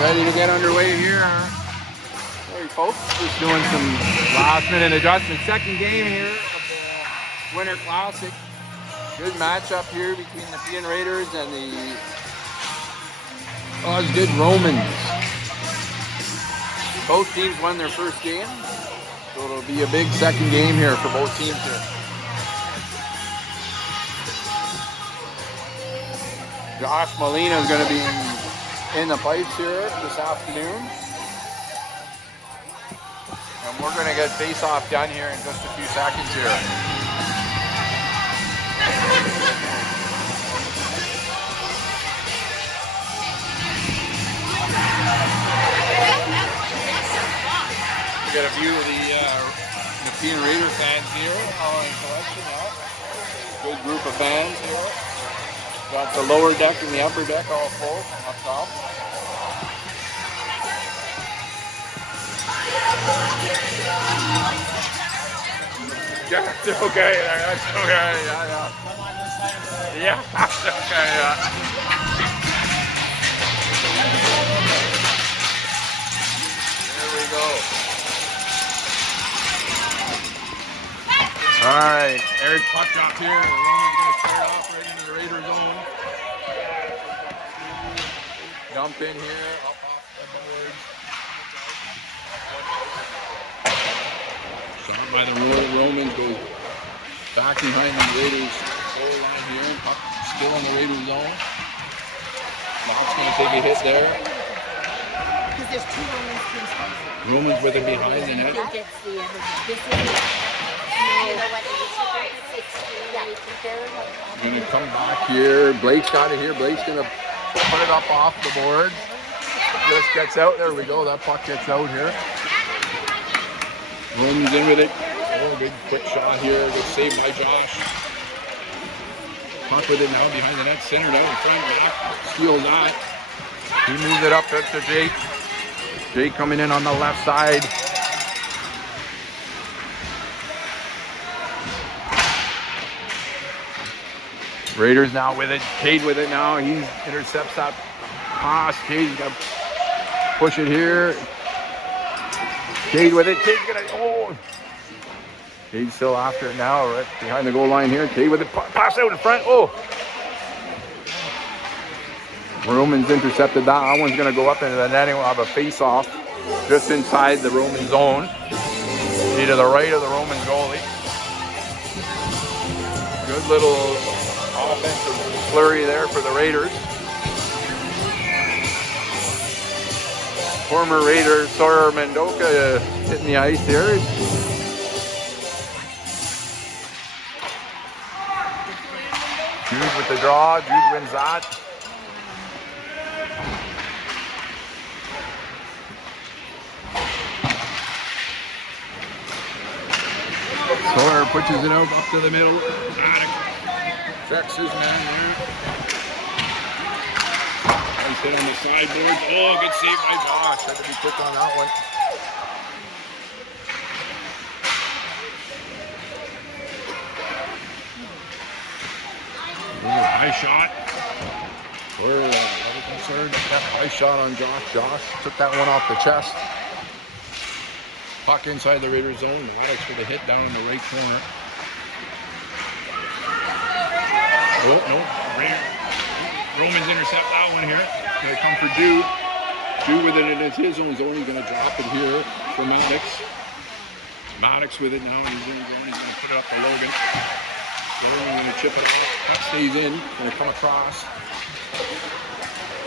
Ready to get underway here. Hey folks, just doing some last minute adjustments. Second game here of the Winter Classic. Good matchup here between the Peon Raiders and the Osgoode Romans. Both teams won their first game, so it'll be a big second game here for both teams here. Josh Molina is going to be in the pipes here this afternoon. And we're going to get face-off done here in just a few seconds here. We got a view of the Peon Raider fans here all in collection now. Good group of fans here. Got the lower deck and the upper deck all full up top. Yeah, that's okay. That's okay. Yeah. Yeah, that's okay. Yeah. There we go. All right, Eric pucked up here. The Romans going to start off right into the Raider zone. Dump in here, up off the boards. Shot by the Romans, goes back behind the Raiders goal line here. Puck still in the Raider zone. Mock's going to take a hit there. Because there's two Romans teams. Romans with it behind the net. I think it's the other one. This is Going to come back here. Blake's got it here. Blake's going to put it up off the board. Just gets out. There we go. That puck gets out here. Romans in with it. Oh, good quick shot here. Good save by Josh. Puck with it now behind the net. Centered out in front. Steals that. He moves it up to Jake. Jake coming in on the left side. Raiders now with it. Cade with it now. He intercepts that pass. Cade's got to push it here. Cade with it. Cade's going to... Oh! Cade's still after it now, right behind the goal line here. Cade with it. Pass out in front. Oh! Romans intercepted that. That one's going to go up into the netting. We'll have a face-off just inside the Roman zone. To the right of the Roman goalie. Good little offensive flurry there for the Raiders. Former Raider Sawyer Mendoka hitting the ice here. Jude with the draw. Jude wins that. Sawyer pushes it out up to the middle. Checks his man there. Nice hit on the sideboard. Oh, good save by Josh. Had to be quick on that one. Ooh, high shot. High shot on Josh. Josh took that one off the chest. Puck inside the Raider zone. Alex with a hit down in the right corner. Oh, no. Romans intercept that one here. Going to come for Jude. Jude with it in his own zone. He's going to drop it here for Maddox. Maddox with it now. He's in his zone. He's going to put it up to Logan. Logan going to chip it off. That stays in. Going to come across.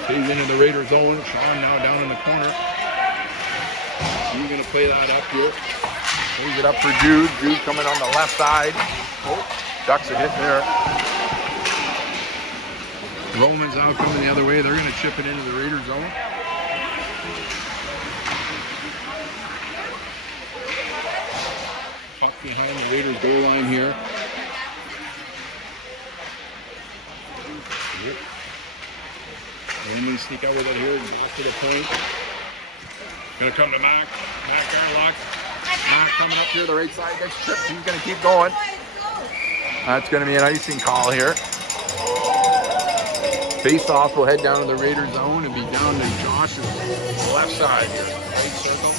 Stays into the Raider zone. Sean now down in the corner. He's going to play that up here. Plays it up for Jude. Jude coming on the left side. Oh, ducks a hit there. Romans now coming the other way. They're going to chip it into the Raider zone. Puck behind the Raiders goal line here. Yep. Romans sneak out with it here and back to the point. Going to come to Mac. Mac Garlock. Mac coming up here the right side. Next trip. He's going to keep going. That's going to be an icing call here. Face off will head down to the Raider zone and be down to Josh's left side here. Right circle.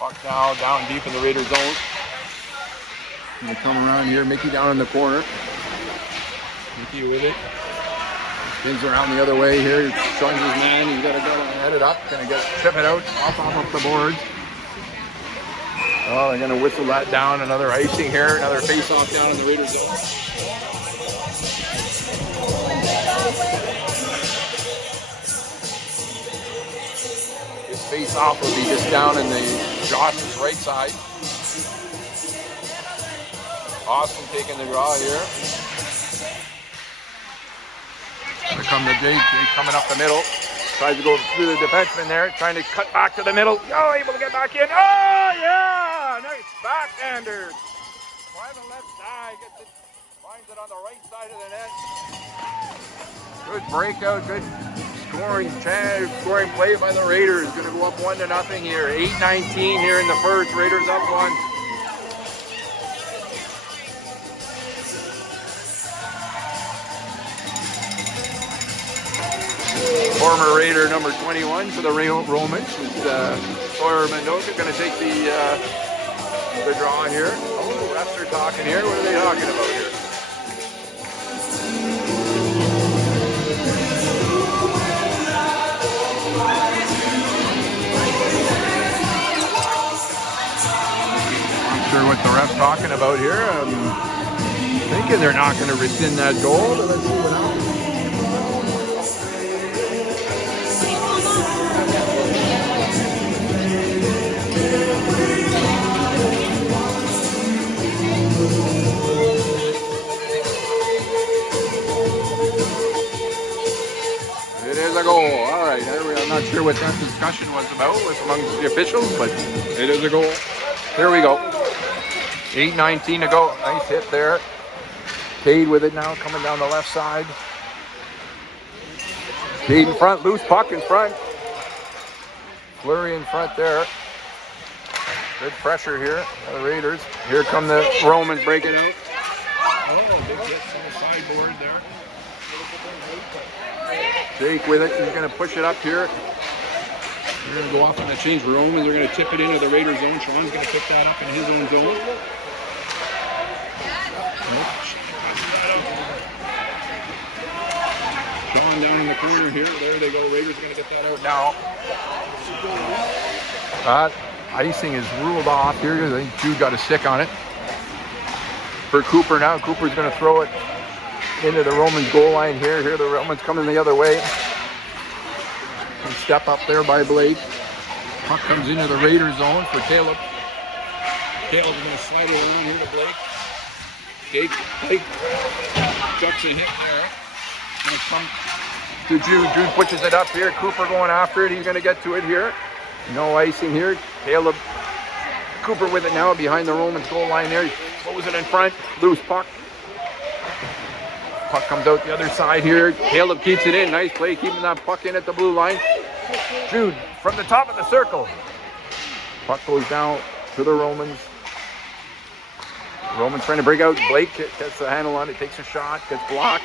Puck now down deep in the Raider zone. Gonna come around here, Mickey down in the corner. Mickey with it. Spins around the other way here. Showing his man. He's got to go and head it up. Gonna chip it out off the boards. Oh, they're gonna whistle that down. Another icing here. Another face-off down in the Raider zone. This face-off will be just down in the Josh's right side. Austin taking the draw here. Here come the Jake. Jake coming up the middle. Tries to go through the defenseman there. Trying to cut back to the middle. Oh, able to get back in. Oh, yeah! Nice backhander. By the left side. Gets it. Finds it on the right side of the net. Good breakout. Good scoring play by the Raiders. Going to go up 1-0 here. 8:19 here in the first. Raiders up 1. Former Raider number 21 for the Romans is Sawyer Mendoza going to take the draw here. Oh, the refs are talking here. What are they talking about here? Not sure what the refs talking about here. I'm thinking they're not going to rescind that goal, but let's see what happens. It is a goal. All right. I'm not sure what that discussion was about amongst the officials, but it is a goal. Here we go. 8:19 to go. Nice hit there. Cade with it now, coming down the left side. Cade in front, loose puck in front. Flurry in front there. Good pressure here by the Raiders. Here come the Romans breaking out. Oh, big hit on the sideboard there. Jake with it. He's going to push it up here. They're going to go off on a change. Romans are going to tip it into the Raider zone. Sean's going to pick that up in his own zone. Sean down in the corner here. There they go. Raiders are going to get that out now. Icing is ruled off here. I think Jude got a stick on it. For Cooper now. Cooper's going to throw it into the Romans goal line here. Here the Romans coming the other way. And step up there by Blake. Puck comes into the Raider zone for Caleb. Caleb's going to slide it around here to Blake. Blake ducks a hit there. And it's come to Jude. Jude pushes it up here. Cooper going after it. He's going to get to it here. No icing here. Caleb. Cooper with it now behind the Romans goal line there. He throws it in front. Loose puck. Puck comes out the other side here. Caleb keeps it in. Nice play, keeping that puck in at the blue line. Jude from the top of the circle. Puck goes down to the Romans. Romans trying to break out. Blake gets the handle on it, takes a shot, gets blocked.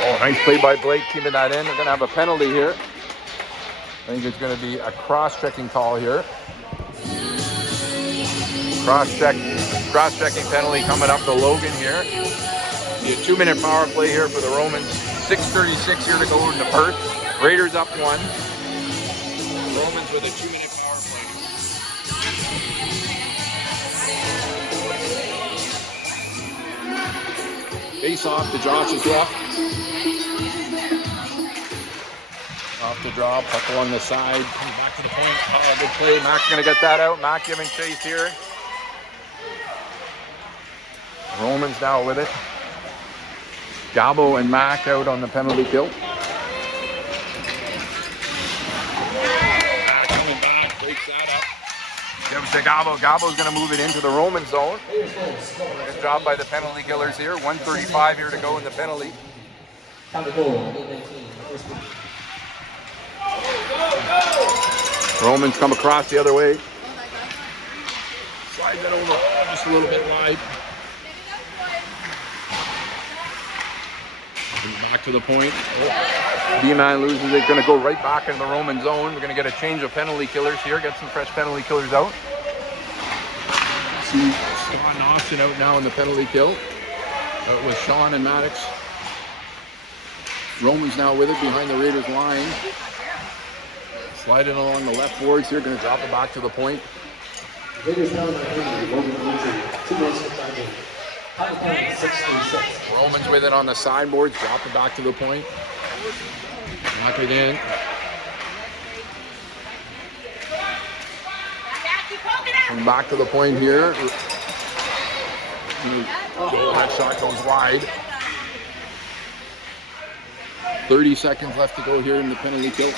Oh, nice play by Blake, keeping that in. They're going to have a penalty here. I think it's going to be a cross-checking call here. Cross-checking penalty coming up to Logan here. Be a 2-minute power play here for the Romans. 6:36 here to go in the first. Raiders up 1. Romans with a 2-minute power play. Face off to Josh's left. Off the draw, puck along the side. Comes back to the point. Oh, good play. Mac's going to get that out. Mac giving chase here. Romans now with it. Gabo and Mac out on the penalty kill. Mac coming back. breaks that up. Gives to Gabo. Gabo's going to move it into the Roman zone. Good job by the penalty killers here. 1:35 here to go in the penalty. Romans come across the other way. Slide that over just a little bit wide. Back to the point. D-man loses it. Going to go right back into the Roman zone. We're going to get a change of penalty killers here. Get some fresh penalty killers out. See Sean Austin out now in the penalty kill. With Sean and Maddox. Romans now with it behind the Raiders line. Sliding along the left boards here. Going to drop it back to the point. Raiders now in the penalty. Roman 2 minutes and 5 minutes. Time penalty 6:36. Romans with it on the sideboards. Drop it back to the point. Knock it in. And back to the point here. That shot goes wide. 30 seconds left to go here in the penalty kill.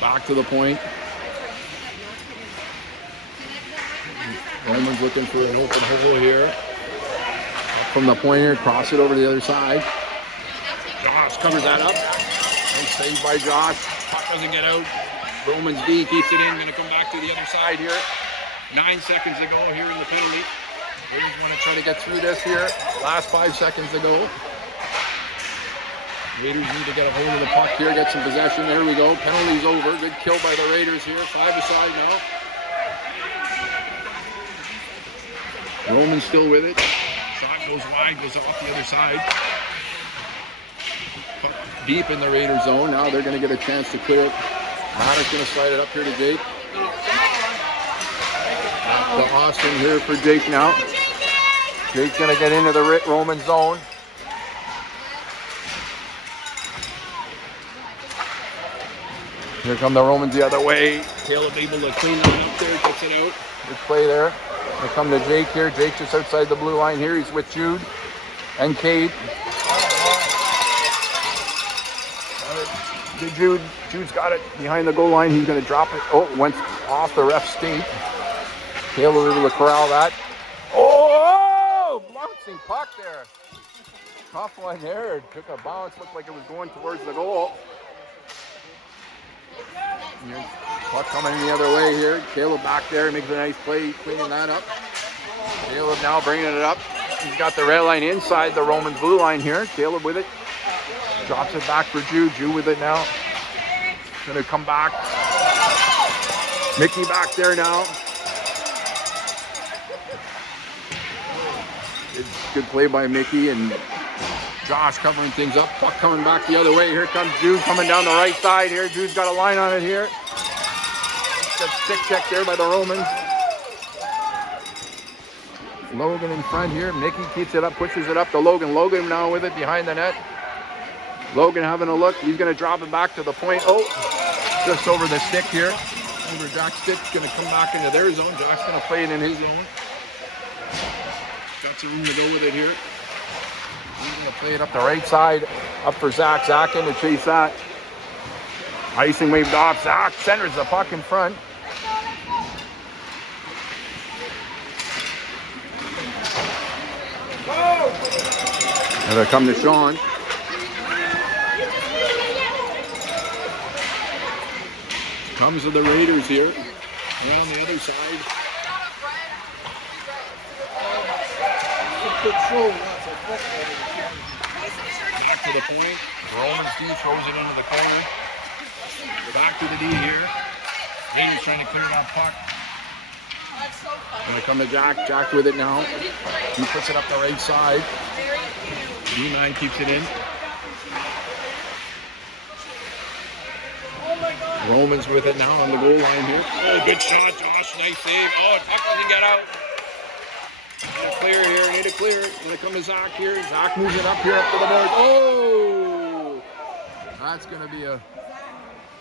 Back to the point. Romans looking for an open hole here. Up from the point here, cross it over to the other side. Josh covers that up. Nice save by Josh. Puck doesn't get out. Romans D keeps it in. Going to come back to the other side here. 9 seconds to go here in the penalty. Raiders want to try to get through this here. Last 5 seconds to go. Raiders need to get a hold of the puck here, get some possession. There we go. Penalty's over. Good kill by the Raiders here. 5 aside now. Roman's still with it. Shot goes wide, goes off the other side. Puck deep in the Raider zone. Now they're going to get a chance to clear it. Maddox going to slide it up here to Jake. Back to Austin here for Jake now. Jake's going to get into the Roman zone. Here come the Romans the other way. Caleb able to clean that up there, gets it out. Good play there. They come to Jake here. Jake just outside the blue line here. He's with Jude and Cade. Jude's got it behind the goal line. He's going to drop it. Oh, went off the ref's skate. Caleb able to corral that. Oh, bouncing puck there. Tough one there. It took a bounce. Looked like it was going towards the goal. Puck coming the other way here. Caleb back there makes a nice play, cleaning that up. Caleb now bringing it up. He's got the red line inside the Romans blue line here. Caleb with it. Drops it back for Jude. Jude with it now. Gonna come back. Mickey back there now. Good play by Mickey and Josh covering things up. Puck coming back the other way. Here comes Jude coming down the right side here. Jude's got a line on it here. Got stick check there by the Romans. Logan in front here. Mickey keeps it up, pushes it up to Logan. Logan now with it behind the net. Logan having a look. He's going to drop it back to the point. Oh, just over the stick here. Over Jack's stick. Going to come back into their zone. Jack's going to play it in his zone. Got some room to go with it here. He's going to play it up the right side. Up for Zach. Zach in to chase that. Icing waved off. Zach centers the puck in front. And they come to Sean. Comes to the Raiders here. Around the other side. Back to the point. Romans D throws it into the corner. Back to the D here. Raiders trying to clear that puck. Gonna come to Jack. Jack with it now. He puts it up the right side. D9 keeps it in. Romans with it now on the goal line here. Oh, good shot, Josh. Nice save. Oh, puck doesn't get out. Need a clear here. Need a clear. Gonna come to Zach here. Zach moves it up here up to the board. Oh! That's gonna be a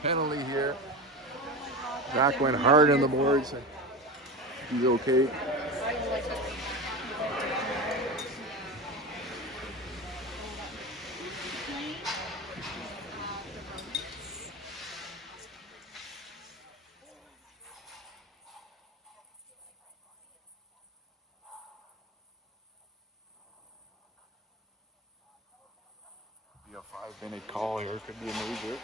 penalty here. Zach went hard on the boards. He's okay. 5-minute call here. Could be a major.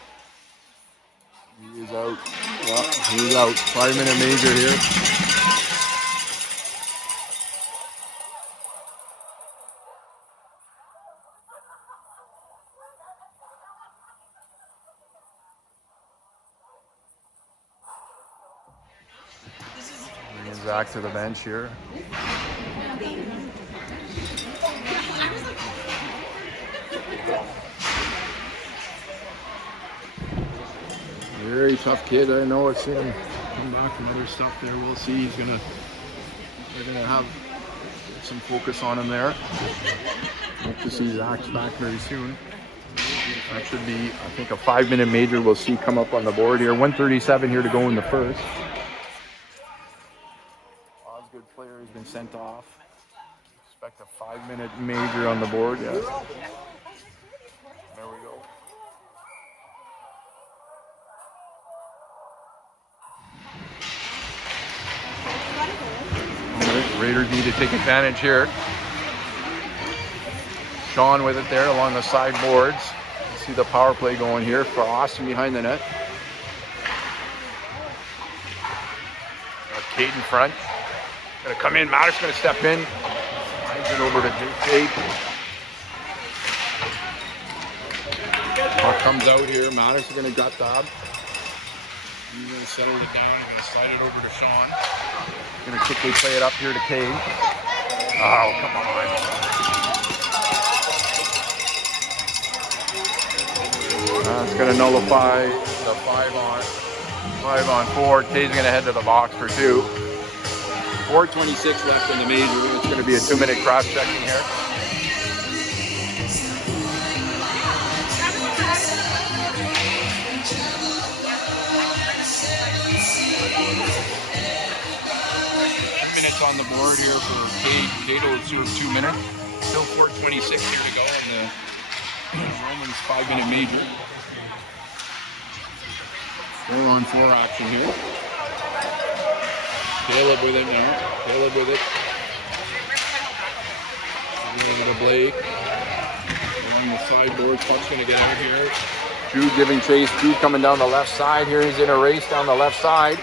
He is out. Yeah, he's out. 5-minute major here. Bringing Zach to the bench here. Very tough kid. I know I've seen him come back from other stuff there. We'll see. They're gonna have some focus on him there. Hope to see Zach's back very soon. That should be, I think, a 5-minute major we'll see come up on the board here. 1:37 here to go in the first. Osgoode player has been sent off. Expect a 5-minute major on the board. Yeah. There we go. Raiders need to take advantage here. Sean with it there along the sideboards. See the power play going here for Austin behind the net. Kate in front. Gonna come in. Matter's gonna step in. Hands it over to Jake. Puck comes out here. Mattis is gonna gut that. He's gonna settle it down. He's gonna slide it over to Sean. Gonna quickly play it up here to Cade. Oh, come on. That's gonna nullify the 5-on-4. Cade's gonna head to the box for 2. 4:26 left in the major. It's gonna be a 2-minute cross-checking here. On the board here for Cade. Cade will serve 2 minutes. Still 4:26 here to go in the Romans 5-minute major. 4-on-4 action here. Caleb with it now. Caleb with it. Over to Blake. Along the sideboard. Puck's going to get out here. Jude giving chase. Jude coming down the left side here. He's in a race down the left side.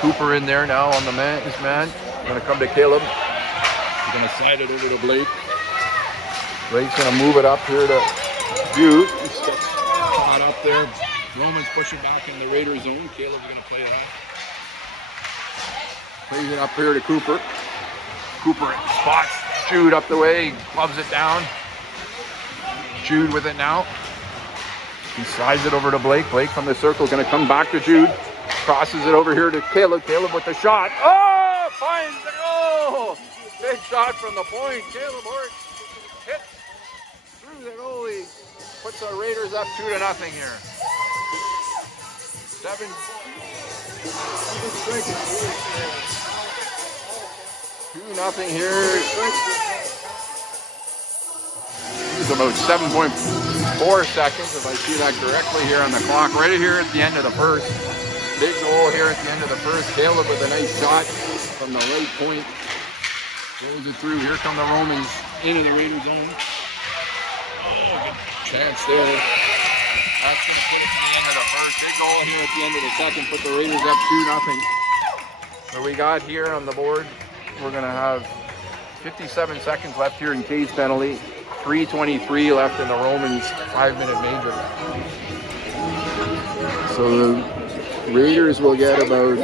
Cooper in there now on the man. His man. Gonna come to Caleb. He's going to slide it over to Blake. Blake's gonna move it up here to Jude. He's caught up there. Romans push it back in the Raider zone. Caleb's going to play it off. Plays it up here to Cooper. Cooper spots Jude up the way. He clubs it down. Jude with it now. He slides it over to Blake. Blake from the circle gonna come back to Jude. Crosses it over here to Caleb. Caleb with the shot. Oh! Finds the goal! Big shot from the point. Caleb Hort hits through the goalie. Puts the Raiders up 2-0 here. 2-0 here. It's about 7.4 seconds, if I see that correctly here on the clock. Right here at the end of the first. Big goal here at the end of the first. Caleb with a nice shot from the right point. Throws it through. Here come the Romans Into the Raider zone. Oh, good chance there. That's going to put it at the end of the first. Big goal here at the end of the second. Put the Raiders up 2-0. So we got here on the board, we're going to have 57 seconds left here in Cade's penalty. 3:23 left in the Romans 5-minute major. So the Raiders will get about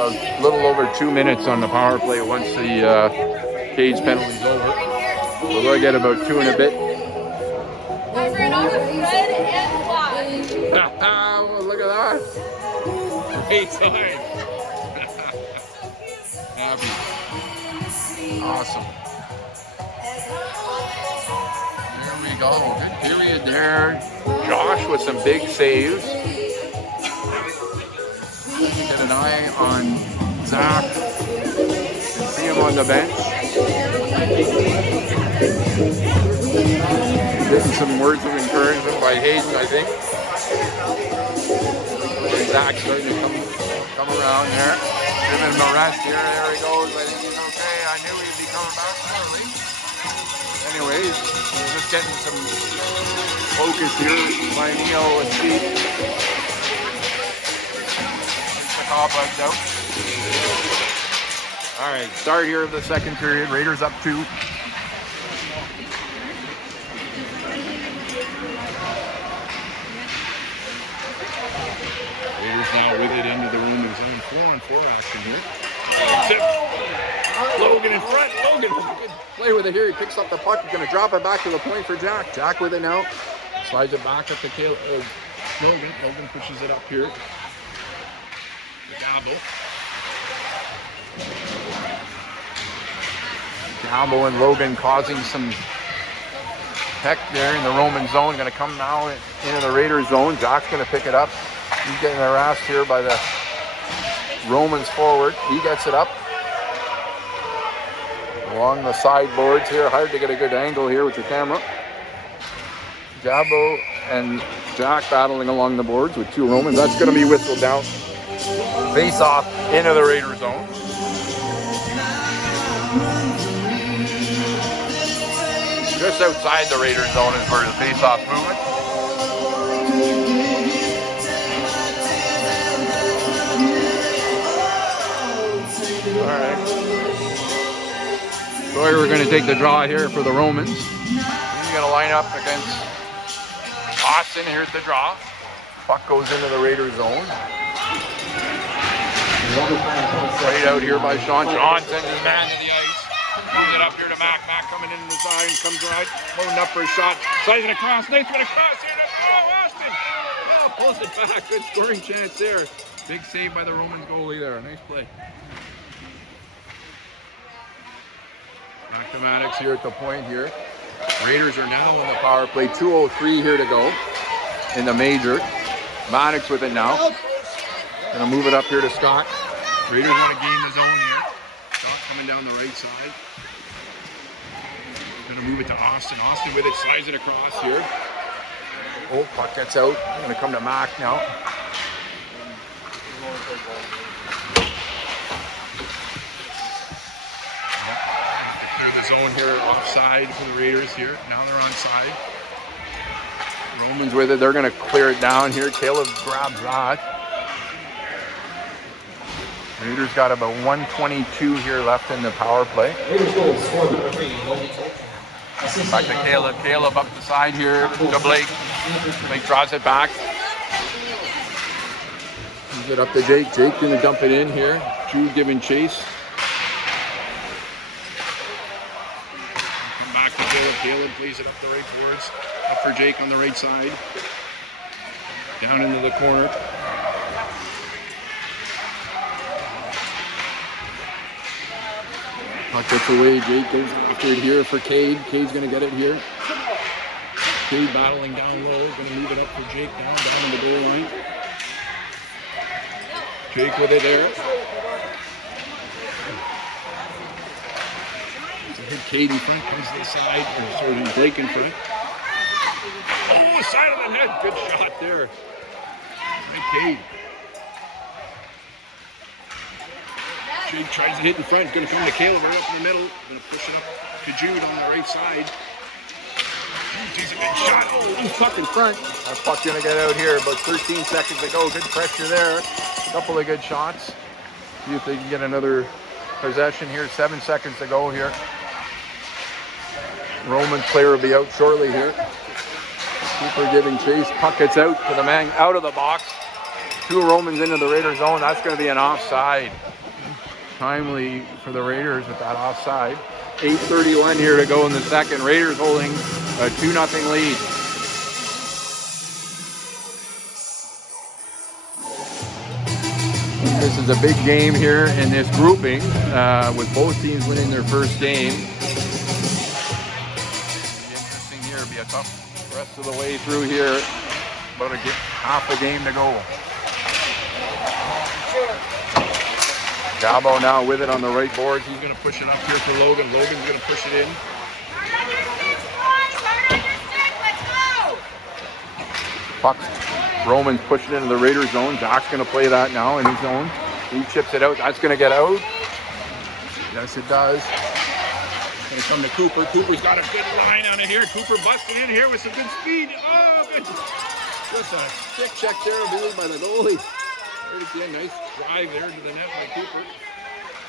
a little over 2 minutes on the power play once the Cade's penalty is over. So they'll get about 2 and a bit. Look at that. great time. Happy. Awesome. There we go. Good period there. Josh with some big saves. Get an eye on Zach. And see him on the bench. Getting some words of encouragement by Hayden, I think. Zach's starting to come around there. Giving him a rest here. There he goes. I think he's okay. I knew he'd be coming back early. Anyways, just getting some focus here by Neil with speed. The cobwebs out. All right, start here of the second period. Raiders up 2. Raiders now with it into the Roman zone. 4-on-4 action here. Tip. Logan in front. Logan. Good play with it here. He picks up the puck. He's going to drop it back to the point for Jack. Jack with it now. Slides it back up to Logan. Logan pushes it up here. Gabo and Logan causing some heck there in the Roman zone. Going to come now into the Raiders zone. Jack's going to pick it up. He's getting harassed here by the Romans forward. He gets it up along the sideboards here. Hard to get a good angle here with the camera. Gabo and Jack battling along the boards with 2 Romans. That's going to be whistled down. Face off into the Raider zone. Just outside the Raider zone is where the face off movement. Alright. So we're going to take the draw here for the Romans. He's going to line up against Austin. Here's the draw. Puck goes into the Raider zone. Right out here by Sean. Sean sends his man to the ice. Brings it up here to Mac. Mac coming in the side. Comes right. Loading up for a shot. Slides it across. Nice one across here. Oh, Austin. Oh, pulls it back. Good scoring chance there. Big save by the Romans goalie there. Nice play. Back to Maddox here at the point here. Raiders are now in the power play. 2:03 here to go in the major. Maddox with it now. Gonna move it up here to Scott. Raiders want to game the zone here. Scott coming down the right side. Gonna move it to Austin. Austin with it, slides it across here. Oh, puck gets out. Gonna come to Mac now. Through the zone here, offside for the Raiders here. Now they're onside. Romans with it. They're gonna clear it down here. Caleb grabs that. Raiders got about 1:22 here left in the power play. Back to Caleb. Caleb up the side here to Blake. Blake draws it back. Moves it up to Jake. Jake gonna dump it in here. Jude giving chase. Come back to Caleb. Caleb plays it up the right boards. Up for Jake on the right side. Down into the corner. Puck gets away. Jake goes after it here for Cade. Cade's going to get it here. Cade battling down low. Going to move it up for Jake down in the goal line. Jake with it there. So hit Cade in front. Comes to the side. Or sorry, Blake in front. Oh, side of the net. Good shot there. Right, Cade. Jake tries to hit in front. Going to come to Caleb right up in the middle. Going to push it up to Jude on the right side. He's a good shot. Oh, he's puck in front. That puck's going to get out here. About 13 seconds to go. Good pressure there. A couple of good shots. See if they can get another possession here. 7 seconds to go here. Roman player will be out shortly here. Keeper giving chase. Puck gets out to the man out of the box. 2 Romans into the Raider zone. That's going to be an offside. Timely for the Raiders with that offside. 8:31 here to go in the second. Raiders holding a 2-0 lead. This is a big game here in this grouping with both teams winning their first game. It'll be interesting here. It'll be a tough rest of the way through here. About half a game to go. Gabo now with it on the right board. He's going to push it up here for Logan. Logan's going to push it in. Puck. Romans pushing into the Raiders zone. Jack's going to play that now in his zone. He chips it out. That's going to get out. Yes, it does. Gonna come to Cooper. Cooper's got a good line on it here. Cooper busting in here with some good speed. Oh, good. Just a stick check there, I believe, by the goalie. Right again, nice drive there to the net by Cooper.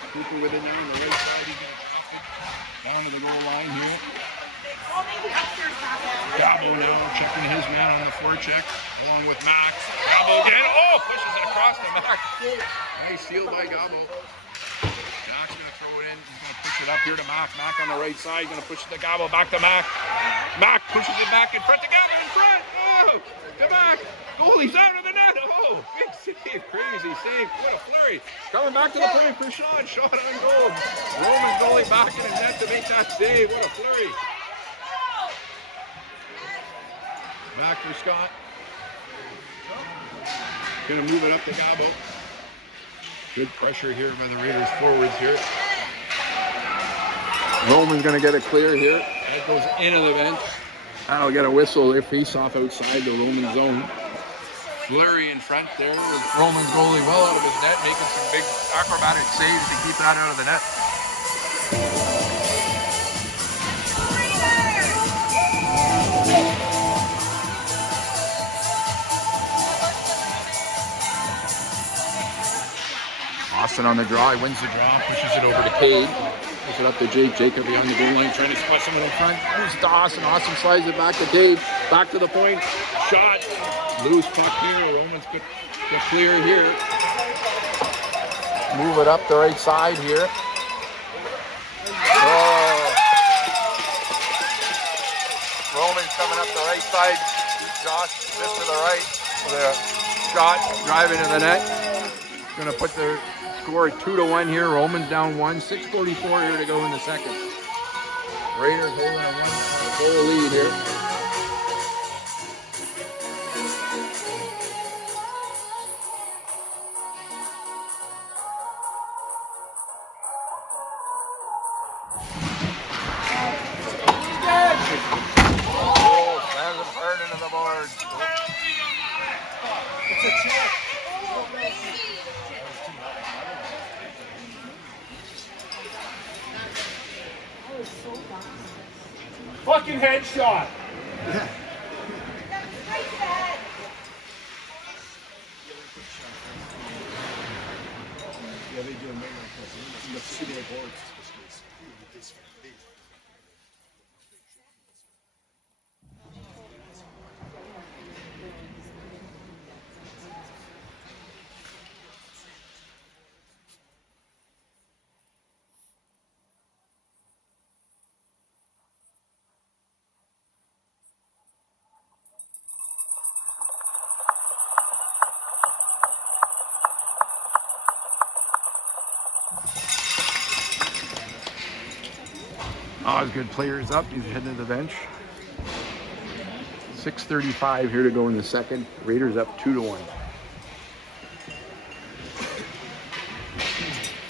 Cooper with it now on the right side. He's gonna drop it down to the goal line here. Gabo now checking his man on the forecheck, along with Max. Gabo again. Oh, pushes it across to Max. Nice steal by Gabo. Jack's going to throw it in. He's going to push it up here to Mac. Mac on the right side. Going to push it to Gabo. Back to Mac. Mac pushes it back in front to Gabo in front. Oh, to Mac. Goalie's out of the net. Oh, big save. Crazy save. What a flurry. Coming back to the point for Sean. Shot on goal. Roman's goalie back in his net to make that save. What a flurry. Back for Scott. Gonna move it up to Gabo. Good pressure here by the Raiders forwards here. Roman's gonna get a clear here. That goes into the bench. That'll get a whistle. Their face off outside the Roman zone. Flurry in front there with Roman's goalie well out of his net, making some big acrobatic saves to keep that out of the net. Austin on the draw, he wins the draw, pushes it over to Cade, pushes it up to Jake. Jacob behind the goal line, trying to split someone in front. Here's Dawson. Austin slides it back to Cade, back to the point. Shot, loose puck here. Romans get clear here. Move it up the right side here. Oh. Romans coming up the right side. Josh just to the right. The shot driving to the net. Gonna put the score at 2-1 here. Romans down 1. 6:44 here to go in the second. Raiders holding a 1-goal lead here. Oh, slams it hard into the boards. It's a check. Fucking headshot. Osgoode players up. He's heading to the bench. 6:35 here to go in the second. Raiders up 2-1.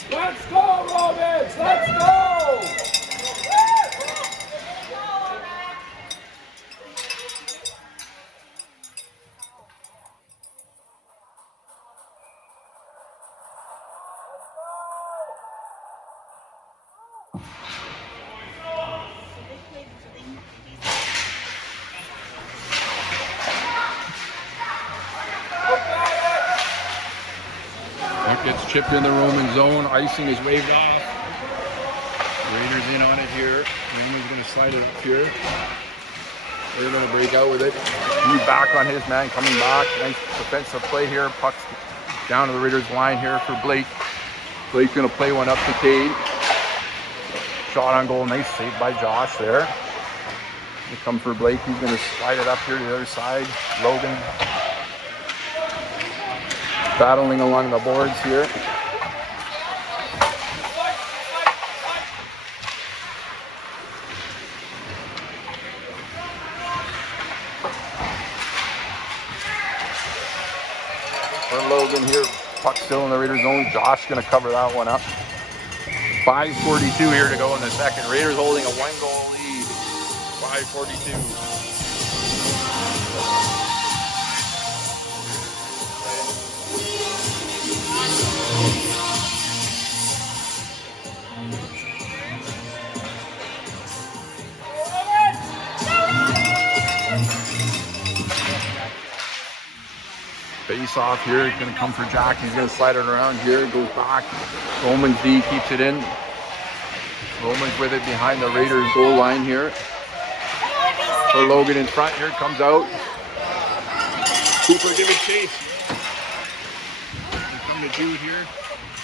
Let's go, Romans! Let's go! Puck gets chipped in the Roman zone. Icing is waved off. Raiders in on it here. Roman's going to slide it up here. They're going to break out with it. He's back on his man, coming back. Nice defensive play here. Puck's down to the Raiders line here for Blake. Blake's going to play one up to Cade. Shot on goal. Nice save by Josh there. They come for Blake. He's going to slide it up here to the other side. Logan battling along the boards here. For Logan here, puck still in the Raiders zone. Josh going to cover that one up. 5:42 here to go in the second. Raiders holding a 1-goal lead. 5:42. Face off here. He's going to come for Jack. He's going to slide it around here. Goes back. Romans D keeps it in. Romans with it behind the Raiders goal line here. For Logan in front here. Comes out. Cooper giving chase. Here come to Jude here.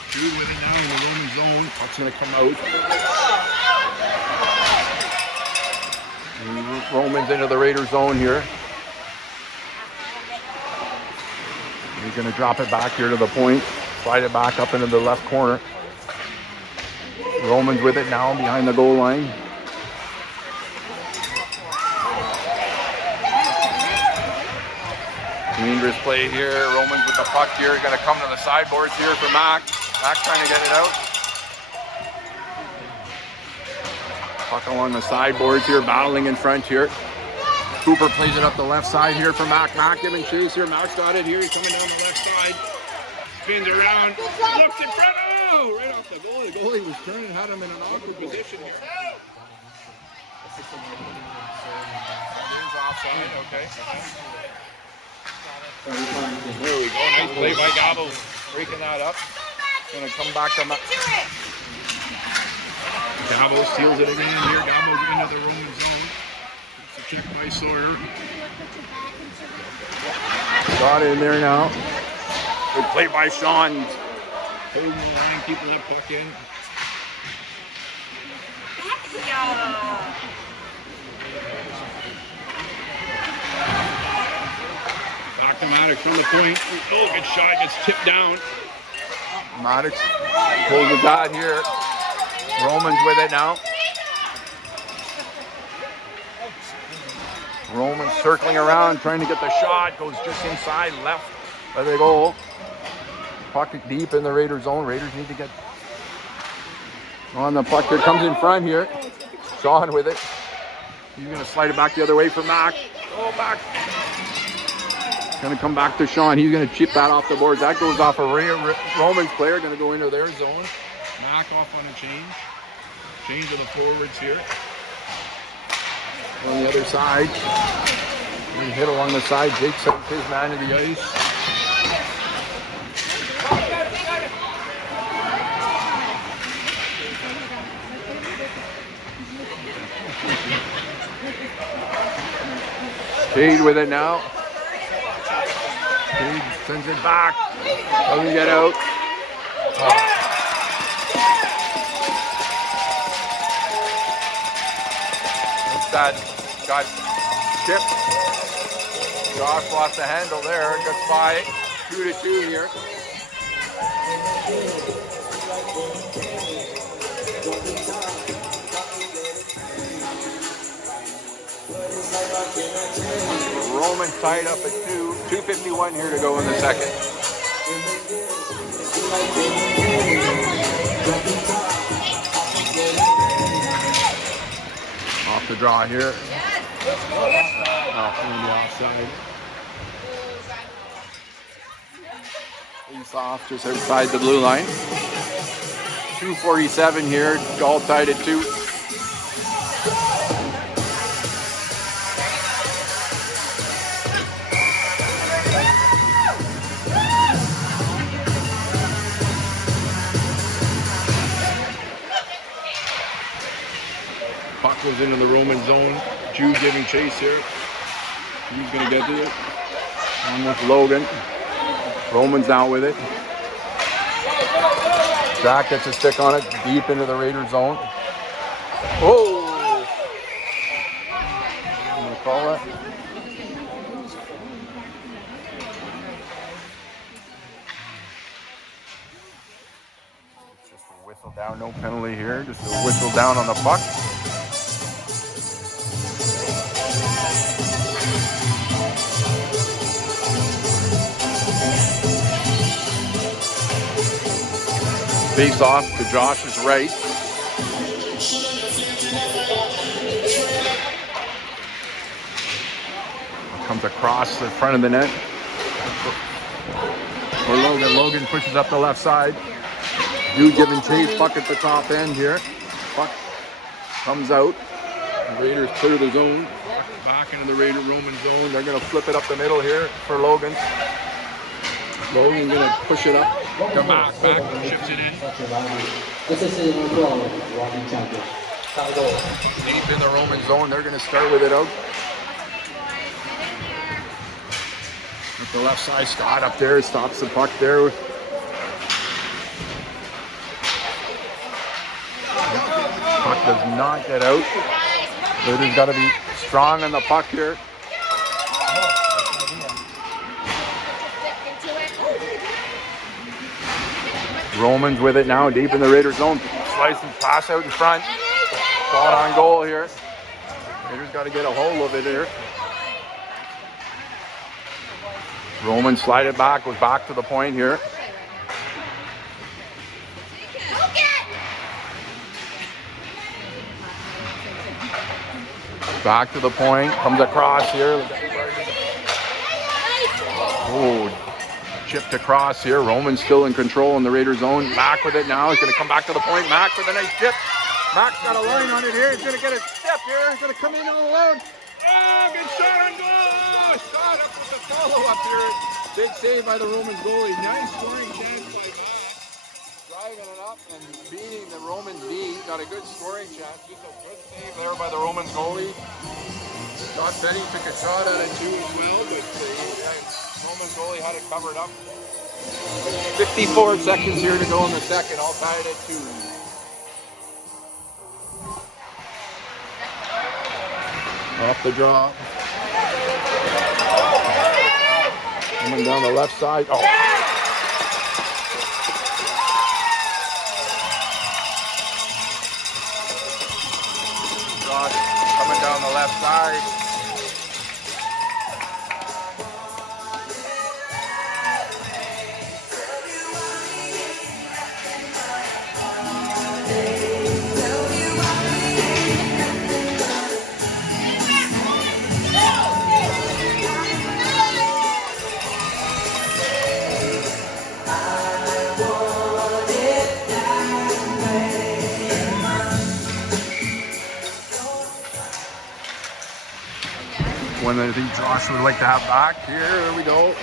Jude with it now in the Roman zone. Puck's going to come out. Romans into the Raiders zone here. He's going to drop it back here to the point. Slide it back up into the left corner. Romans with it now behind the goal line. Dangerous play here. Romans with the puck here. Going to come to the sideboards here for Mac. Mac trying to get it out. Puck along the sideboards here, battling in front here. Cooper plays it up the left side here for Mac. Mac giving chase here. Mac's got it here. He's coming down the left side. Spins around. Looks in front. Oh, right off the goal. The goalie was turning, had him in an awkward position. He's offside. Okay. There we go. Nice play by Gabo. Breaking that up. Gonna come back to Mac. Gabo steals it again here. Gabo into the Roman zone. It's a check by Sawyer. Got it in there now. Good play by Sean. Holding the line, keeping that puck in. Back to Maddox from the point. Oh, good shot. Gets tipped down. Maddox pulls the dot here. Romans with it now. Romans circling around, trying to get the shot. Goes just inside, left. There they go. Puck deep in the Raiders zone. Raiders need to get on the puck. Here comes in front here. Sean with it. He's going to slide it back the other way for Mac. Oh, back. Going to come back to Sean. He's going to chip that off the boards. That goes off a Romans player. Going to go into their zone. Mac off on a change. Change of the forwards here. On the other side. And hit along the side. Jake sends his man to the ice. Cade with it now. Cade sends it back. Doesn't get out. That got tipped. Josh lost the handle there. Gets by 2-2 here. Roman tied up at 2:51 here to go in the second. Off the draw here. Off on the offside. Face off just outside the blue line. 2:47 here. All tied at 2. Puck goes into the Roman zone. Jude giving chase here. He's going to get to it. On with Logan. Roman's down with it. Jack gets a stick on it deep into the Raiders zone. Oh! I'm going to call that. Just a whistle down, no penalty here. Just a whistle down on the puck. Face off to Josh's right. Comes across the front of the net. For Logan. Logan pushes up the left side. Dude giving chase. Puck at the top end here. Puck comes out. The Raiders clear the zone. Back into the Raider Roman zone. They're going to flip it up the middle here for Logan. Logan gonna push it up to Mac. Mac chips it in. This is the number 12, Rocky champion. Final goal. Deep in the Roman zone. They're going to start with it out. With the left side, Scott up there stops the puck there. Puck does not get out. Raiders got to be strong on the puck here. Romans with it now, deep in the Raiders zone. Slice and pass out in front. Shot on goal here. Raiders got to get a hold of it here. Romans slide it back, goes back to the point here. Back to the point, comes across here. Oh, chipped across here. Roman's still in control in the Raiders zone. Mac with it now. He's going to come back to the point. Mac with a nice chip. Mac's got a line on it here. He's going to get a step here. He's going to come in all alone. Oh, good shot on goal. Shot up with the follow-up here. Big save by the Romans goalie. Nice scoring chance by Mac. Driving it up and beating the Romans D. Got a good scoring chance. Just a good save there by the Romans goalie. Scott Benny took a shot at it too as well, but the Romans goalie had it covered up. 54 seconds here to go in the second. All tied at 2. Off the draw. Coming down the left side. Oh. Shot coming down the left side. One that I think Josh would like to have back. Here we go.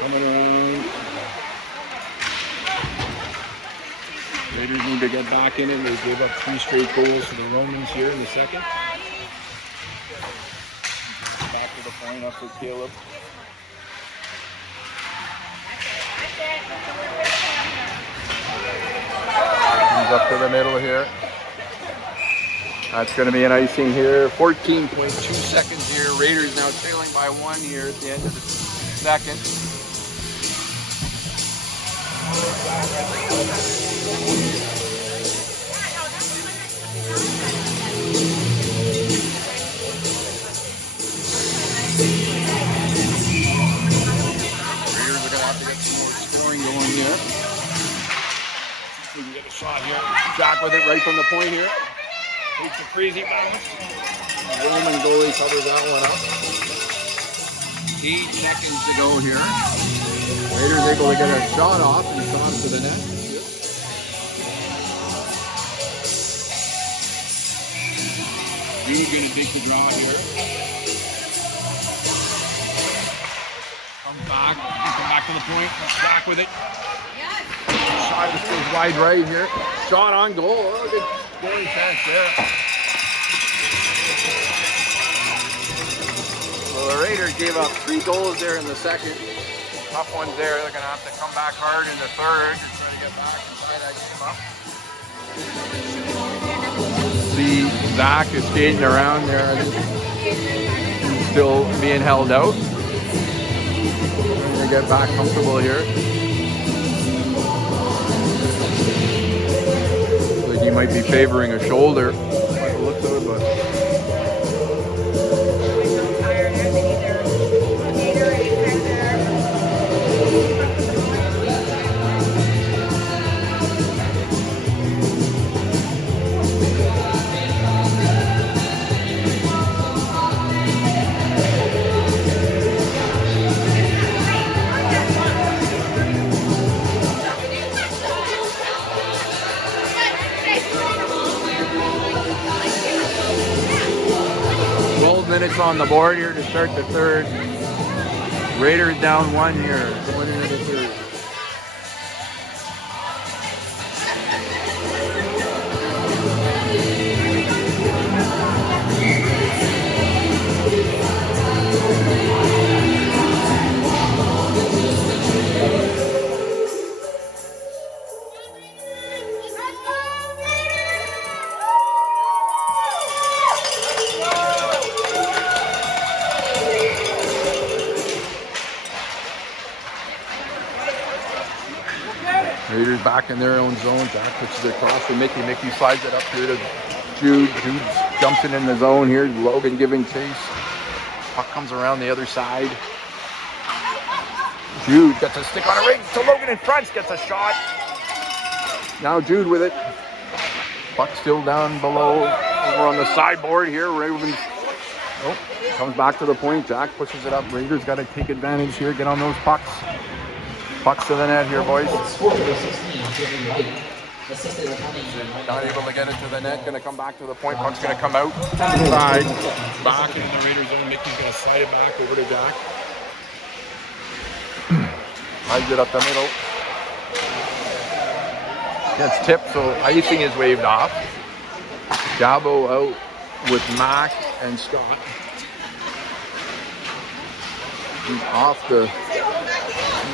Coming around. Raiders need to get back in it. They gave up 3 straight goals to the Romans here in the second. Back to the point up for Caleb. Comes up to the middle here. That's going to be an icing here. 14.2 seconds here. Raiders now trailing by 1 here at the end of the second. Raiders are going to have to get some more scoring going here. See if we can get a shot here. Jack with it right from the point here. Takes a crazy bounce. Roman goalie covers that one up. 8 seconds to go here. Raiders able to get a shot off and shot to the net. He's going to take the draw here. Comes back to the point. Back with it. Shot just goes wide right here. Shot on goal. Oh, good scoring chance there. Well, the Raiders gave up 3 goals there in the second. Tough ones there. They're going to have to come back hard in the third to try to get back and tie that game up. See, Zach is skating around there. He's still being held out. Trying to get back comfortable here. He might be favoring a shoulder by the looks of it, but minutes on the board here to start the third. Raiders down 1 here, going into the third. Raiders back in their own zone. Jack puts it across to Mickey. Mickey slides it up here to Jude. Jude jumps in the zone here. Logan giving chase. Puck comes around the other side. Jude gets a stick on a ring to Logan in front. Gets a shot. Now Jude with it. Puck still down below. Over on the sideboard here. Ravens comes back to the point. Jack pushes it up. Raiders got to take advantage here. Get on those pucks. Pucks to the net here, boys. Not able to get it to the net. Going to come back to the point. Puck's going to come out. Side. Back into the Raiders zone. Mickey's going to slide it back over to Jack. Slides it up the middle. Gets tipped, so icing is waved off. Gabo out with Mac and Scott. He's off the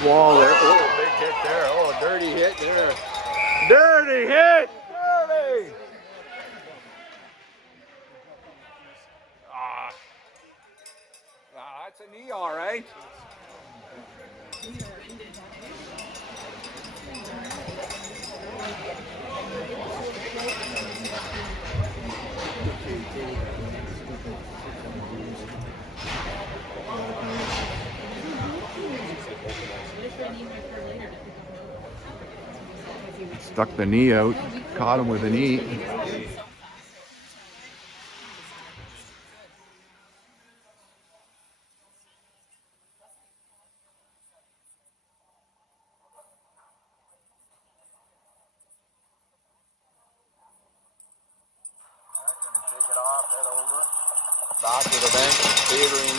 wall there. Oh, big hit there. Oh, dirty hit there. Dirty hit! Dirty! That's a knee, all right. Stuck the knee out, caught him with a knee. Back to the bench, favoring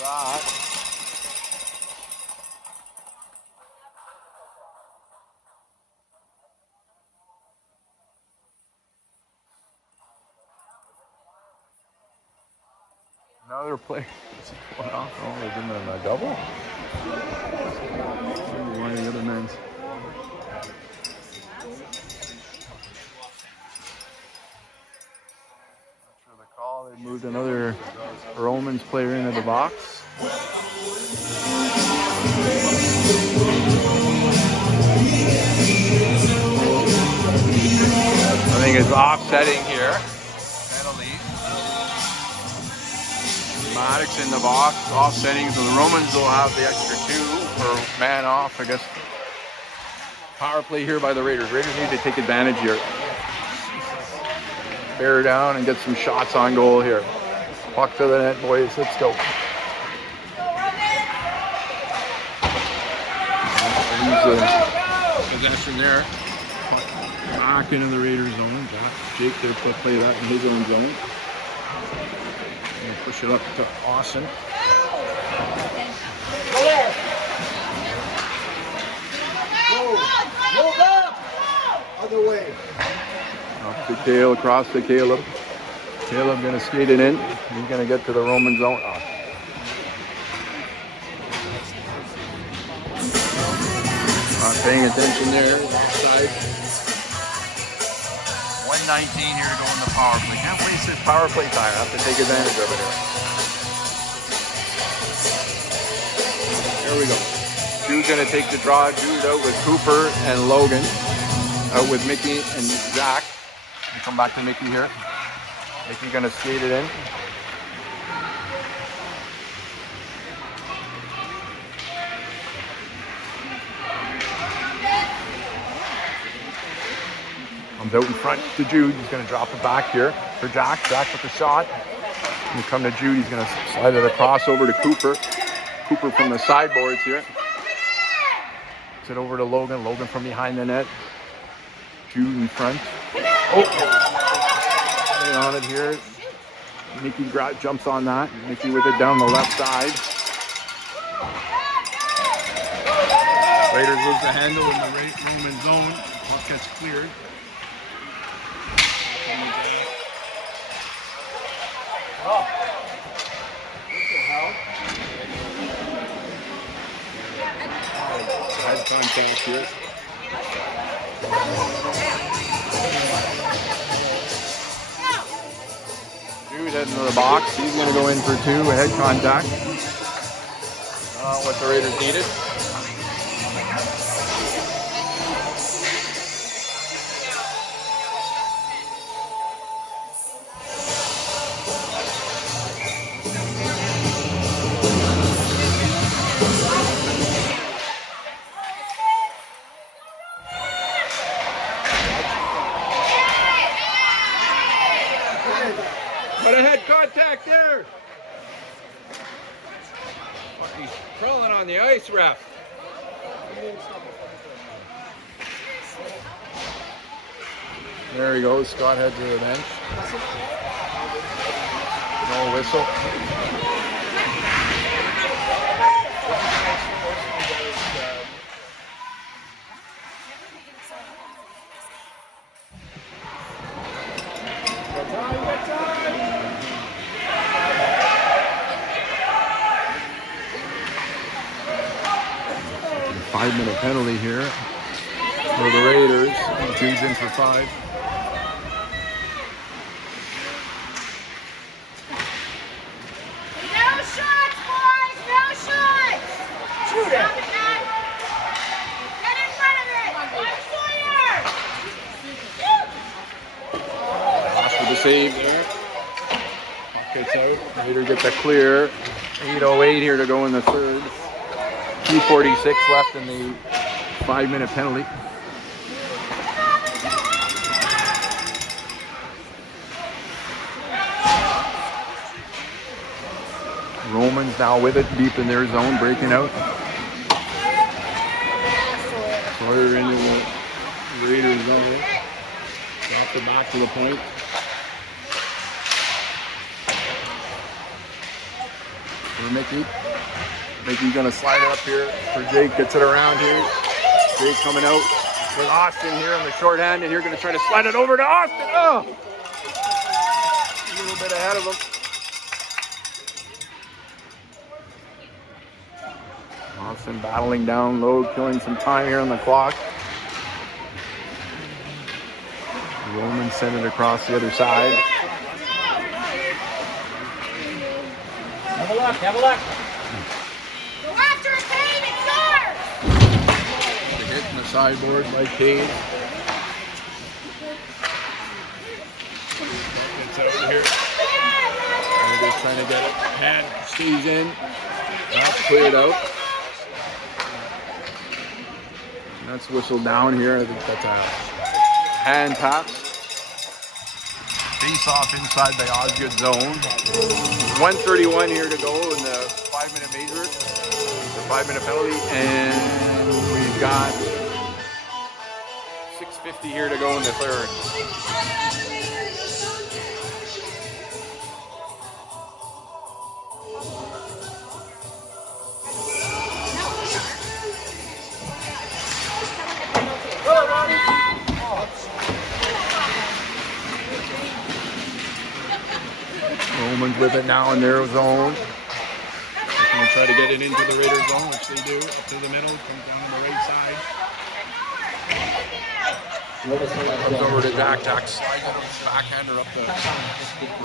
that. Another play. What's it going off? Oh, they're doing a double? One of the other men's. They moved another Romans player into the box. I think it's offsetting here. Penalty. Maddox in the box, offsetting, so the Romans will have the extra 2 for man off, I guess. Power play here by the Raiders. Raiders need to take advantage here. Bear down and get some shots on goal here. Puck to the net, boys. Let's go. Possession there. Puck back into the Raiders zone. Jake there play that in his own zone. And push it up to Austin. Move up! Other way. Off to Kale, across to Caleb. Caleb gonna skate it in. He's gonna get to the Roman zone. Oh. Not paying attention there. Offside. 1:19 here to go in the power play. Can't waste this power play time. Have to take advantage of it here. Here we go. Jude's gonna take the draw. Jude out with Cooper and Logan. Out with Mickey and Zach. We come back to Mickey here. Mickey gonna skate it in. Comes out in front to Jude. He's gonna drop it back here for Jack. Jack with the shot. When we come to Jude, he's gonna slide it across over to Cooper. Cooper from the sideboards here. Puts it over to Logan. Logan from behind the net. Jude in front. Oh! On it here. Mickey jumps on that. Mickey with it down the left side. Raiders lose the handle. In the Roman zone. Puck gets cleared. Head contact here. Dude heading to the box. He's going to go in for 2. A head contact. What the Raiders needed. Got a head contact there. He's crawling on the ice, ref. There he goes. Scott heads to the bench. No whistle. Five-minute penalty here for the Raiders. Jude's in for 5. No shots, boys! No shots! Shoot it. Get in front of it! One Lost for the save there. Puck gets out. Raider gets a clear. 8:08 here to go in the third. 2:46 left in the 5-minute penalty. Romans now with it, deep in their zone, breaking out. Sawyer into the Raiders zone. Drop it back to the point. For Mickey. Mickey's gonna slide it up here for Jake, gets it around here. Jake coming out with Austin here on the shorthand, and you're gonna try to slide it over to Austin. Oh! A little bit ahead of him. Austin battling down low, killing some time here on the clock. Roman sent it across the other side. Have a look, have a look. Go after it, Kane! It's yours! The hit in the sideboard by Cade. Gets out here. They're just trying to get it. Hand stays in. That's cleared out. And that's whistled down here. I think that's a hand pass. Face off inside the Osgoode zone. 1:31 here to go in the 5-minute major, the 5-minute penalty, and we've got 6:50 here to go in the third. Romans with it now in their zone. They're going to try to get it into the Raiders zone, which they do. Up to the middle, comes down the right side. Comes over to Jack. Jack slides it backhander up the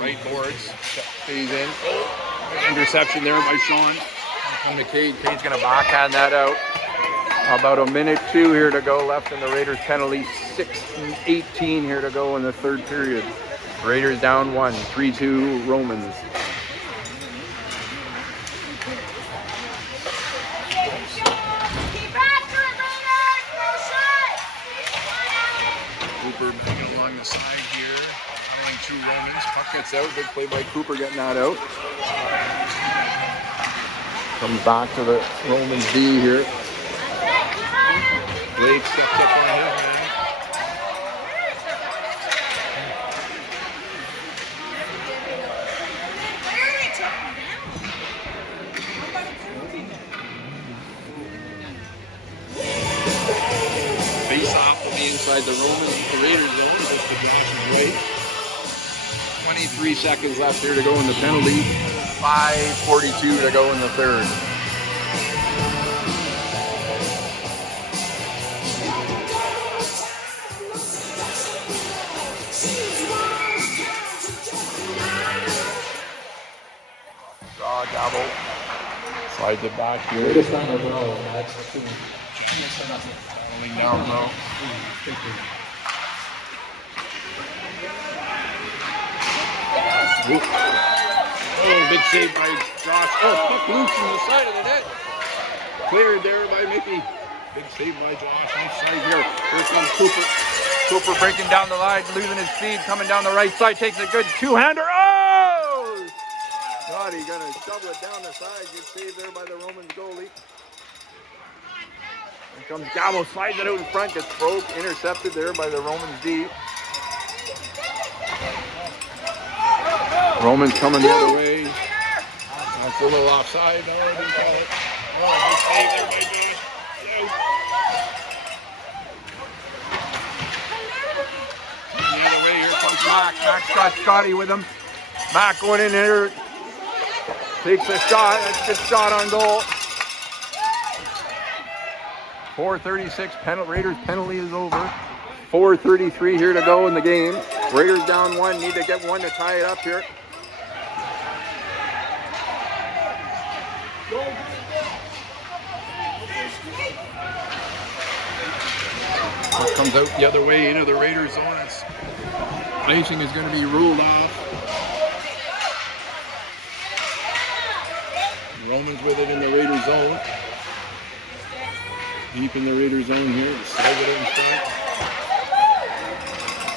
right boards. Stays in. Interception there by Sean. From the Cade. Cade's going to backhand that out. About a minute 2 here to go left in the Raiders penalty. 6:18 here to go in the third period. Raiders down 1, 3-2 Romans. Keep after it, Raiders! No shots! Cooper bringing along the side here. Allowing 2 Romans. Puck gets out. Big play by Cooper getting that out. Comes back to the Romans D here. Blake steps up on his man. Face off will be inside the Raiders zone, just to Josh's right. 23 seconds left here to go in the penalty. 5:42 to go in the third. Draw double. Slides it back here. Raiders found overall. That's the 2 minutes for nothing. Rolling down low. Oh, big save by Josh. Oh, puck loose from the side of the net. Cleared there by Mickey. Big save by Josh. Nice side here. Here comes Cooper. Cooper breaking down the line, losing his speed, coming down the right side, takes a good two-hander. Oh! God, he's gonna shovel it down the side. Good save there by the Romans goalie. Here comes Gallo, slides it out in front, gets broke, intercepted there by the Romans D. Romans coming the other way. That's a little offside. No, I didn't call it. Oh, big save there by Josh. The other way, here comes Mac. Mac's got Scotty with him. Mac going in here. Takes a shot. That's a good shot on goal. 4:36. Raiders penalty is over. 4:33 here to go in the game. Raiders down 1. Need to get 1 to tie it up here. Comes out the other way into the Raiders zone. Icing is going to be ruled off. Romans with it in the Raiders zone. Deep in the Raiders zone here. Slide it in front.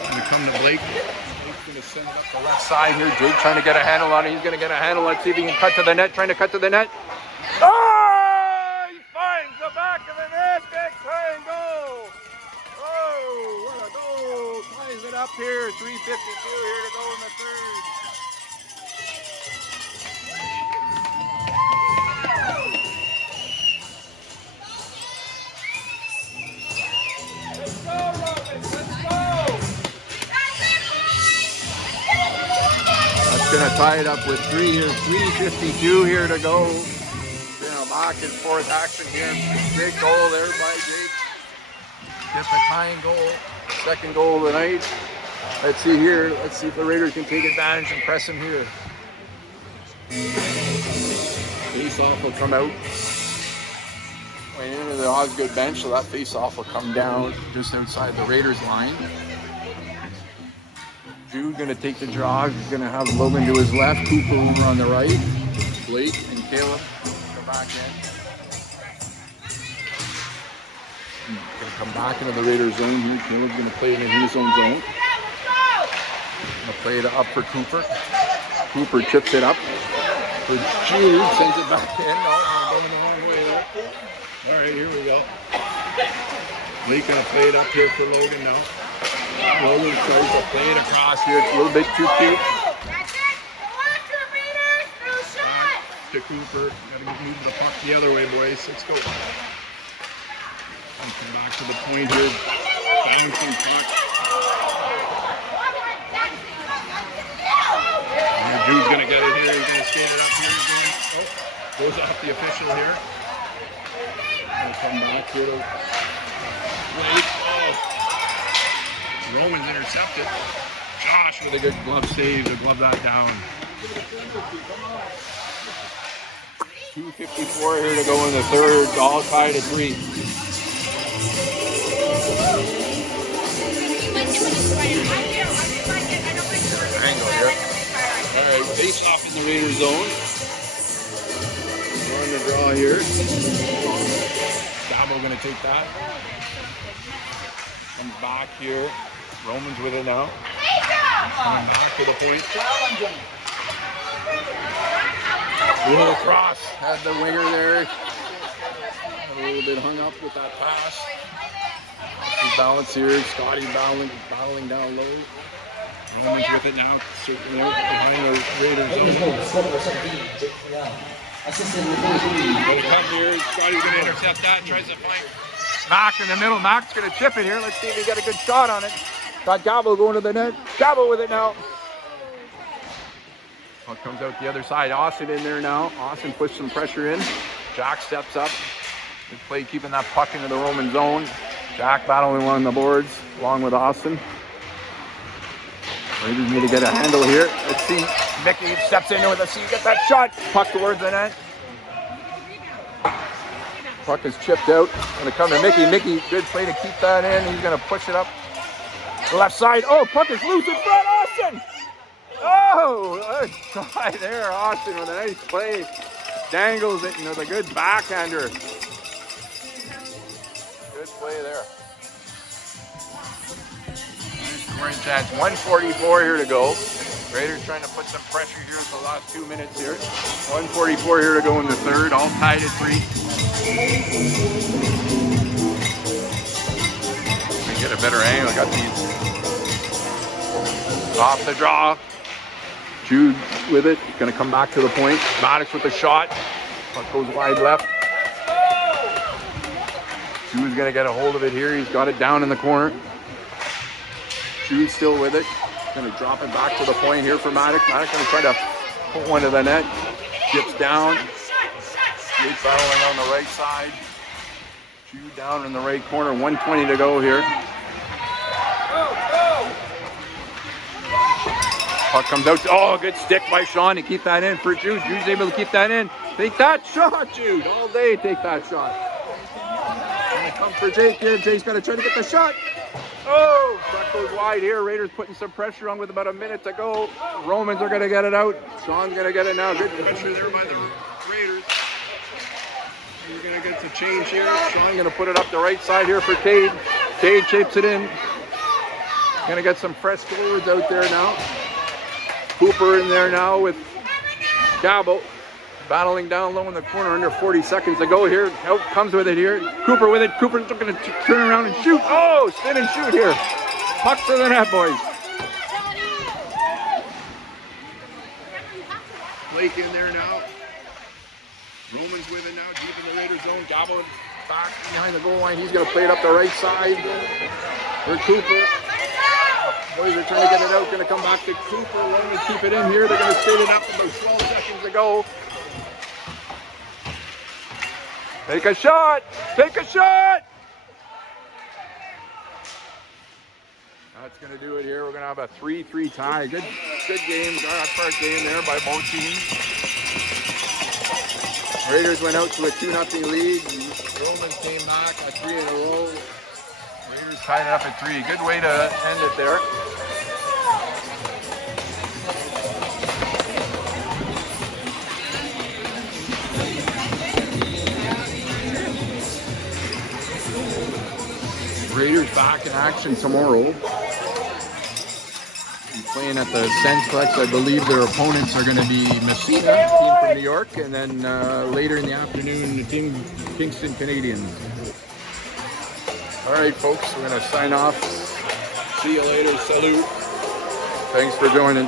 Going to come to Blake. Blake's going to send it up the left side here. Jake trying to get a handle on it. He's going to get a handle. Let's see if he can cut to the net. Trying to cut to the net. Oh! He finds the back of the net. Big try and go. Oh, what a goal. Ties it up here. 3:52 here to go in the third. Going to tie it up with 3:52 here to go. Back and forth action here. Big goal there by Jake. Gets a tying goal. Second goal of the night. Let's see here. Let's see if the Raiders can take advantage and press him here. Face-off will come out. Way into the Osgoode bench, so that face-off will come down just outside the Raiders line. Jude going to take the draw. He's going to have Logan to his left, Cooper over on the right, Blake and Caleb go back in. Going to come back into the Raiders zone here. Caleb's going to play it in his own zone. Going to play it up for Cooper. Cooper chips it up for Jude, sends it back in. No, I'm going the wrong way there. All right, here we go. Blake going to play it up here for Logan now. Logan tries to play it across here. It's a little bit too cute. Back to Cooper. Got to move the puck the other way, boys. Let's go. And come back to the point here. Bouncing puck. And Jude's going to get it here. He's going to skate it up here again. Oh, goes off the official here. Going to come back here to Blake. Oh. Romans intercepted. Josh with a good glove save to glove that down. 2:54 here to go in the third. All tied at 3. Angle here. All right, face off in the Raiders zone. On the draw here. Dabo going to take that. Comes back here. Romans with it now. Coming back to the point. Little cross. Had the winger there. Got a little bit hung up with that pass. His balance here. Scotty battling down low. Romans with it now. Circling out behind the Raiders zone. Come here. Scotty's going to intercept that. Tries to find Mac in the middle. Mac's going to chip it here. Let's see if he got a good shot on it. Got Gabo going to the net. Gabo with it now. Puck comes out the other side. Austin in there now. Austin puts some pressure in. Jack steps up. Good play keeping that puck into the Roman zone. Jack battling along the boards along with Austin. Raiders need to get a handle here. Let's see. Mickey steps into it. Let's see. Get that shot. Puck towards the net. Puck is chipped out. Going to come to Mickey. Mickey, good play to keep that in. He's going to push it up the left side. Oh, puck is loose in front. Austin. Oh, good try there. Austin with a nice play. Dangles it into the good backhander. Good play there. Scoring chance. 1:44 here to go. Raiders trying to put some pressure here in the last 2 minutes here. 1:44 here to go in the third. All tied at 3. We get a better angle. I got these off the draw. Jude with it. Going to come back to the point. Maddox with the shot. Puck goes wide left. Jude's going to get a hold of it here. He's got it down in the corner. Jude still with it. Going to drop it back to the point here for Maddox. Maddox going to try to put one to the net. Dips down. Jude battling on the right side. Jude down in the right corner. 1:20 to go here. Puck comes out. Oh, good stick by Sean to keep that in for Jude. Jude's able to keep that in. Take that shot, Jude. All day, take that shot. Gonna come for Jake here. Jake's got to try to get the shot. Oh, puck goes wide here. Raiders putting some pressure on with about a minute to go. Romans are going to get it out. Sean's going to get it now. Good Pressure there by the Raiders. You're going to get the change here. Sean going to put it up the right side here for Cade. Cade shapes it in. Going to get some fresh forwards out there now. Cooper in there now with Gabo. Battling down low in the corner, under 40 seconds to go here. Out comes with it here. Cooper with it. Cooper's going to turn around and shoot. Oh, spin and shoot here. Puck to the net, boys. Blake in there now. Romans with it now, deep in the Raiders zone. Gabo Back behind the goal line. He's going to play it up the right side for Cooper. Boys are trying to get it out. Going to come back to Cooper. Romans keep it in here. They're going to skate it up about 12 seconds to go. Take a shot! Take a shot! That's going to do it here. We're going to have a 3-3 tie. Good game. First game there by both teams. Raiders went out to a 2-0 lead. Romans came back at 3 in a row. Raiders tied it up at 3. Good way to end it there. Raiders back in action tomorrow. Playing at the Sensplex. I believe their opponents are going to be Messina, team from New York, and then later in the afternoon, the team Kingston Canadians. All right, folks, we're going to sign off. See you later. Salute. Thanks for joining.